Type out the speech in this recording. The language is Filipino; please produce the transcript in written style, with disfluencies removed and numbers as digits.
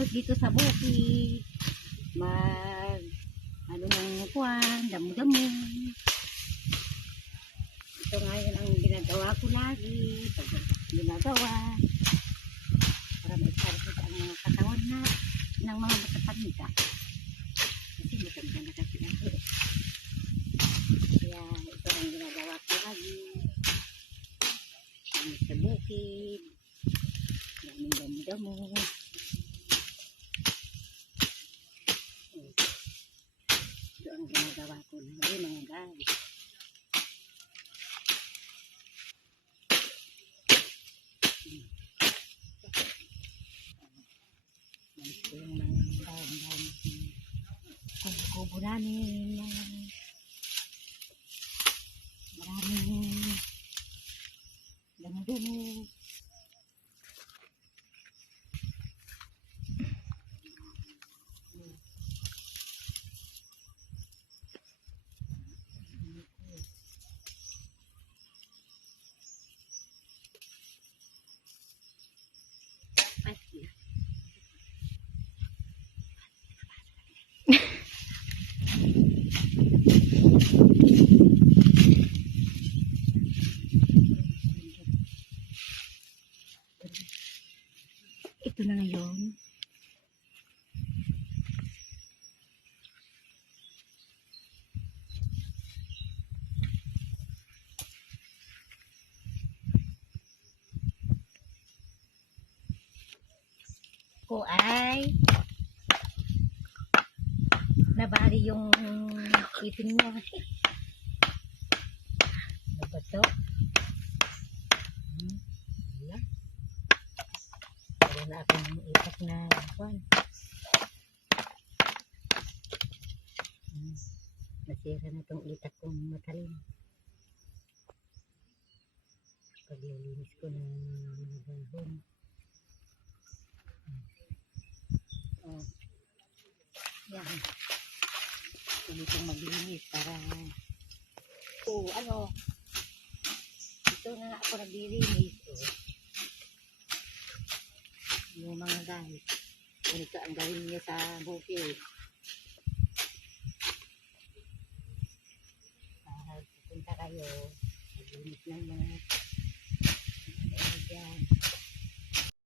bumanot dito sa bukid. Ano ng kuwan, damo-damo. Ito ngayon ang ginagawa ko lagi. Pag ginagawa. Para ma-exercise ang mga katawan na ng mga matatanda. Kasi matanda na kasi ako. Kaya ito ang ginagawa ko lagi. Sa bukid. Daming damo-damo. Ito ang ginagawa ko lagi mga guys. Ito yung mga daon-daon. Kubo namin. Maraming damo-damo. Ito na ngayon. Ko ay nabali yung ipin niya. Ano ba ito? Wala akong itak na kwan. Nasira na itong itak kong matalim. Paglilinis ko ng mga dahon. Yan. Hindi itong maglinis para ito na ako naglilinis. Yung mga gamit. Ganito ang gawin niyo sa bukid. Para pupunta kayo, maglinis ng mga